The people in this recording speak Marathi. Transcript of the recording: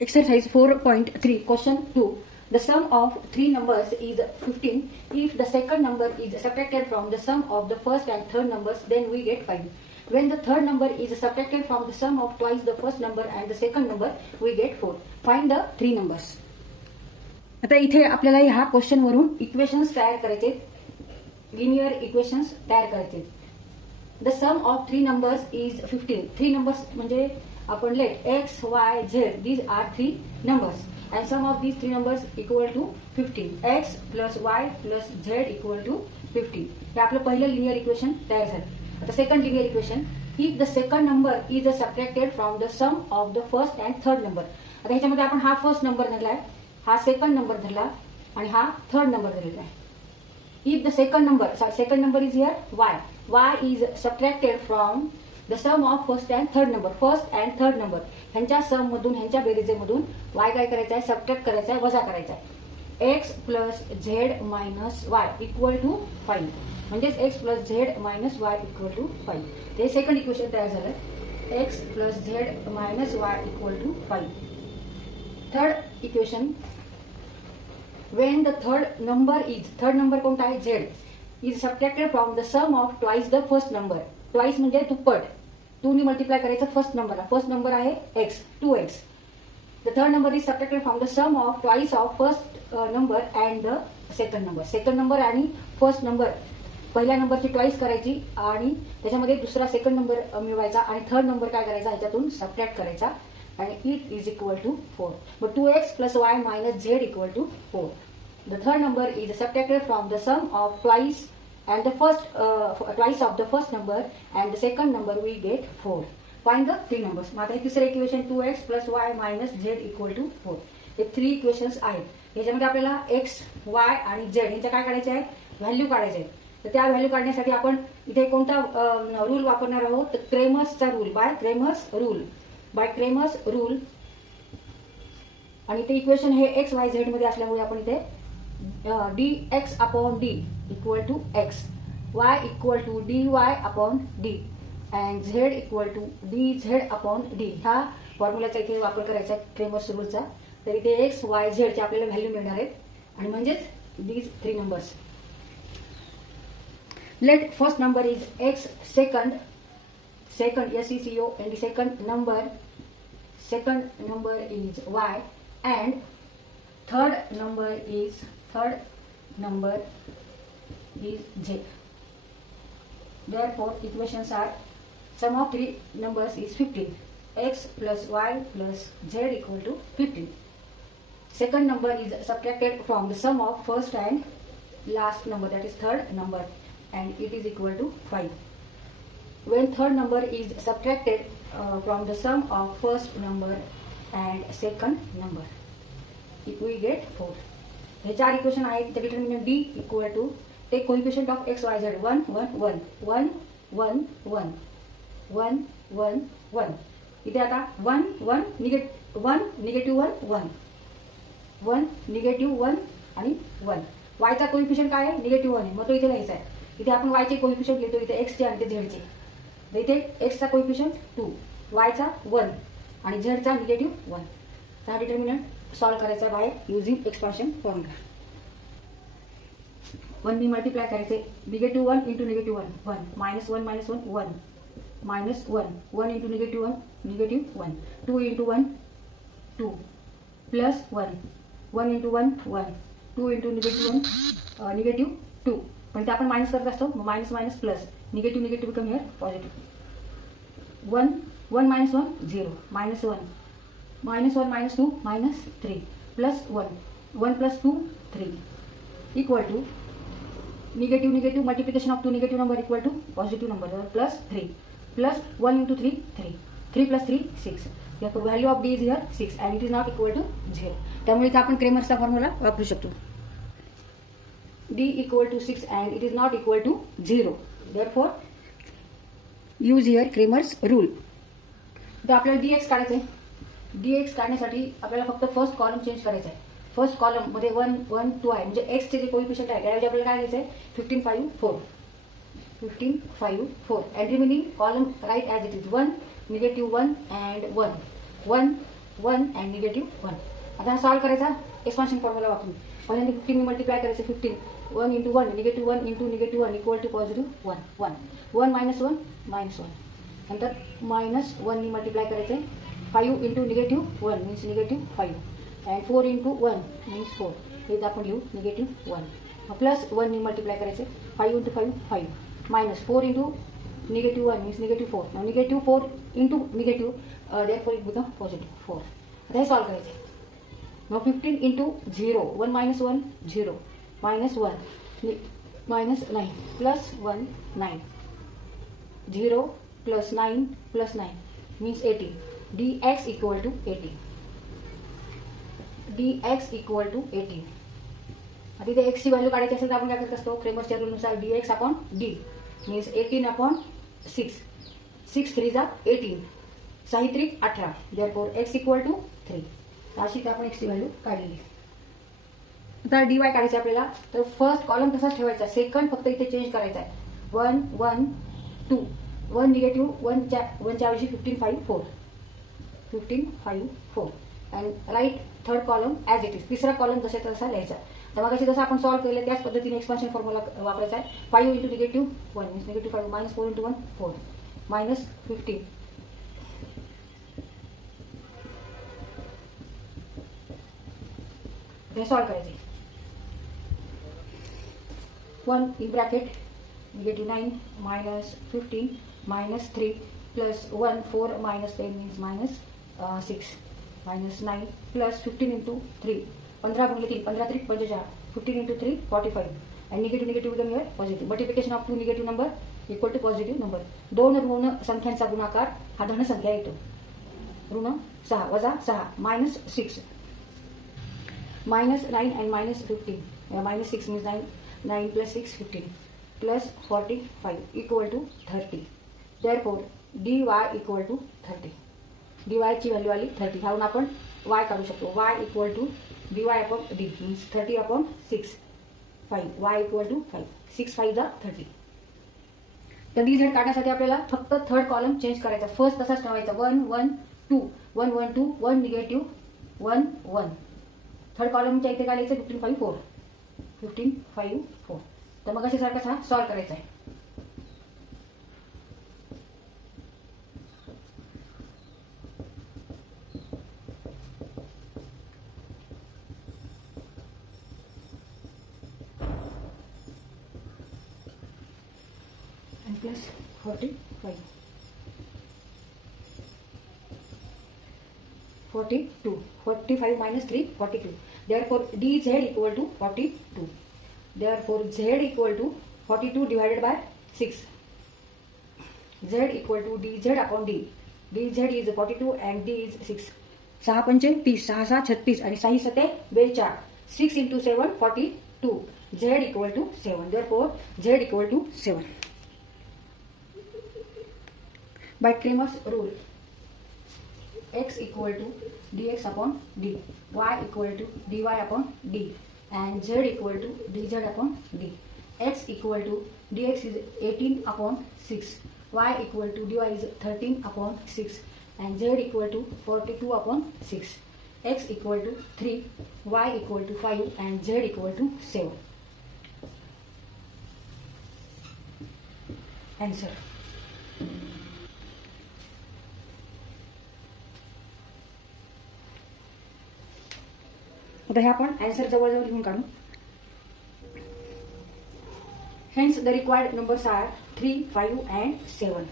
Exercise 4.3, question 2. The sum of three numbers is 15. If the second number is subtracted from the sum of the first and third numbers, then we get 5. When the third number is subtracted from the sum of twice the first number and the second number, we get 4. Find the three numbers. आता इथे आपल्याला ह्या क्वेश्चन वरून इक्वेशन्स तयार करायचे, लिनियर इक्वेशन्स तयार करायचे. The sum of three numbers is 15. Three numbers म्हणजे आपण let x, y, z, these are three numbers and sum of these three numbers equal to 15. x plus y plus z equal to 15. हे आपलं पहिलं लिनियर इक्वेशन तयार झालं. आता second linear equation, if the second number is subtracted from the sum of the first and third number. आता ह्याच्यामध्ये आपण हा फर्स्ट नंबर धरलाय, हा सेकंड नंबर धरला आणि हा थर्ड नंबर धरलेला आहे. If the second number is here y is subtracted from the sum of first and third number, ह्यांच्या सम मधून, ह्यांच्या बेरीजेमधून y काय करायचं आहे, सबट्रॅक्ट करायचा आहे, वजा करायचा आहे. x plus Z minus Y equal to 5. म्हणजेच x plus Z minus Y equal to 5. ते सेकंड इक्वेशन तयार झालं. x plus Z minus Y equal to 5. Third equation, when the third number कोणता आहे, z, is subtracted from the sum of twice the first number. Twice म्हणजे दुप्पट, 2 ने मल्टिप्लाय करायचं फर्स्ट नंबर आहे x, 2x. The third number is subtracted from the sum of twice of first number and the second number आणि फर्स्ट नंबर, पहिल्या नंबरची ट्वाइस करायची आणि त्याच्यामध्ये दुसरा सेकंड नंबर मिळवायचा आणि थर्ड नंबर काय करायचा, ह्याच्यातून सबट्रॅक्ट करायचा आणि इट इज इक्वल टू 4. मग 2x plus y minus Z equal to 4. The third number is subtracted from the sum of twice and the twice of the first number and the second number we get 4. Find the three numbers. मग आता हे तिसरं equation 2x plus y minus z equal to 4. हे 3 इक्वेशन्स आहेत. ह्याच्यामध्ये आपल्याला x, y आणि z यांच्या काय काढायचे आहे, व्हॅल्यू काढायचे आहे. तर त्या व्हॅल्यू काढण्यासाठी आपण इथे कोणता रूल वापरणार आहोत, तर क्रेमर्सचा रूल, बाय क्रेमर्स रूल. आणि ते इक्वेशन हे x, y, z मध्ये असल्यामुळे आपण इथे dx upon d equal to x, y equal to dy upon d and z equal to dz upon d. हा फॉर्म्युलाचा इथे वापर करायचा क्रेमर्स रूलचा. तर इथे x, y, z चे आपल्याला व्हॅल्यू मिळणार आहेत आणि म्हणजेच these three numbers. Let first number is x, second SECO, and the second number is y and third number is z. Therefore equations are, sum of three numbers is 15. x plus y plus z equal to 15. Second number is subtracted from the sum of first and last number, that is third number, and it is equal to 5. When third number is subtracted from the sum of first number and second number, we get 4. हे 4 इक्वेशन आहेत. त्या determinant d equal to take coefficient of x, y, z 1 1 1 1 1 1 1 1 1. इथे आता 1 1 निगेटिव्ह 1 1 निगेटिव्ह 1 आणि 1. y चा कोएफिशिएंट काय आहे, निगेटिव्ह 1 आहे, मग तो इथे लिहायचा आहे. इथे आपण y चे कोएफिशिएंट लिहितो, इथे x चे आणि z चे. तर इथे x चा कोएफिशिएंट 2, y चा 1 आणि z चा निगेटिव्ह 1. हा डिटर्मिनंट सॉल्व करायचा बाय युजिंग एक्सपान्शन फॉर्म्युला. 1 ने मल्टिप्लाय करायचे, negative 1 into negative 1 1 minus 1 minus 1 1 minus 1 1 into negative 1 negative 1 2 into 1 2 plus 1 1 into 1 1 2 into negative 1 negative 2. पण ते आपण मायनस करत असतो, minus minus plus, negative negative become here positive. 1 1 minus 1 0 minus 1 minus 1 minus 2 minus 3 plus 1 plus 2 3 equal to negative multiplication of two negative number equal to positive number plus 3 plus 1 into 3 3 plus 3 6. Therefore value of d is here 6 and it is not equal to 0. त्यामुळे इथे आपण क्रेमर्सचा फॉर्म्युला वापरू शकतो. d equal to 6 and it is not equal to 0. Therefore use here Cramer's rule. तर आपल्याला dx काढायचं आहे. dx काढण्यासाठी आपल्याला फक्त फर्स्ट कॉलम चेंज करायचा आहे. फर्स्ट कॉलम मध्ये 1 1 2 आहे, म्हणजे x चे जे कोएफिशिएंट आहे त्याऐवजी आपल्याला काय घ्यायचं आहे, 15 5 4 and remaining column write as it is 1 negative 1 and 1 1 1 and negative 1. आता हा सॉल्व करायचा एक्सपान्शन फॉर्म्युला वापरून. पहिल्यांदा 15 मल्टिप्लाय करायचं 15. 1 into 1 negative 1 into negative 1 equal to positive 1 1. 1 minus 1 minus 1. नंतर minus 1 नी मल्टिप्लाय करायचं 5 into negative 1 means negative 5 and 4 into 1 means 4. हे आपण लिहू negative 1. प्लस 1 नी मल्टिप्लाय करायचं 5 into 5 5 minus 4 into negative 1 means negative 4. Now negative 4 into negative therefore it become positive 4. आता हे सॉल्व करायचं. Now 15 into 0 1 minus 1 0 minus 1 minus 9 plus 1 9 0 plus 9 plus 9 means 18. Dx equal to 18. Dx equal to 18. आता इथे x ची व्हॅल्यू काढायची असेल तर आपण काय करत असतो क्रेमरच्या रूलनुसार dx upon d means 18 upon 6 6 3 जा 18 6 3 18 therefore x equal to 3. अशी तर आपण x ची व्हॅल्यू काढली. आता dy काढायचं आपल्याला तर फर्स्ट कॉलम तसाच ठेवायचा सेकंड फक्त इथे चेंज करायचा आहे 1 1 2 1 निगेटिव्ह 1 च्या ऐवजी 15 5 4 15 5 4 and write third column as it is. तिसरा कॉलम जसा तसा लिहायचा. तर मगाशी जसं आपण सॉल्व केलं त्याच पद्धतीने एक्सपान्शन फॉर्म्युला वापरायचा आहे 5 into negative 1 means negative 5 minus 4 into 1 4 minus 15 हे सॉल्व करायचे 1 in bracket negative 9 minus 15 minus 3 plus 1 4 minus 10 means minus 6 minus 9 plus 15 into 3 15 गुणिले 3 15 3 45 15 into 3 45 and negative negative become here positive. Multiplication of two negative number equal to positive number. दोन ऋण संख्यांचा गुणाकार हा धन संख्या येतो. ऋण 6 वजा 6 minus 6 minus 9 and minus 15 minus 6 means 9 plus 6 15 plus 45 equal to 30. Therefore dy equal to 30. dy ची व्हॅल्यू आली 30. ह्यावरून आपण y काढू शकतो. y equal to dy upon d means 30 upon 6 5 y equal to 5 6 5 जा 30. तर dz काढण्यासाठी आपल्याला फक्त थर्ड कॉलम चेंज करायचा. फर्स्ट तसाच ठेवायचा 1 1 2 1 1 2 1 निगेटिव्ह 1 1. थर्ड कॉलमच्या इथे काय लिहायचं 15 5 4 15 5 4. तर मग असे सारखाच हा सॉल्व करायचा आहे. Plus 45 42 45 minus 3 42. Therefore dz equal to 42. Therefore z equal to 42 divided by 6. Z equal to dz upon d. dz is 42 and d is 6. 6 पंचे 30 6 6 36 आणि 6 सते 42 6 into 7 42. Z equal to 7. Therefore z equal to 7. By Cramer's rule, x equal to dx upon d, y equal to dy upon d, and z equal to dz upon d. X equal to dx is 18 upon 6, y equal to dy is 13 upon 6, and z equal to 42 upon 6. X equal to 3, y equal to 5, and z equal to 7. Answer. आता हे आपण आन्सर जवळजवळ लिहून काढू. Hence the required numbers are 3, 5 and 7.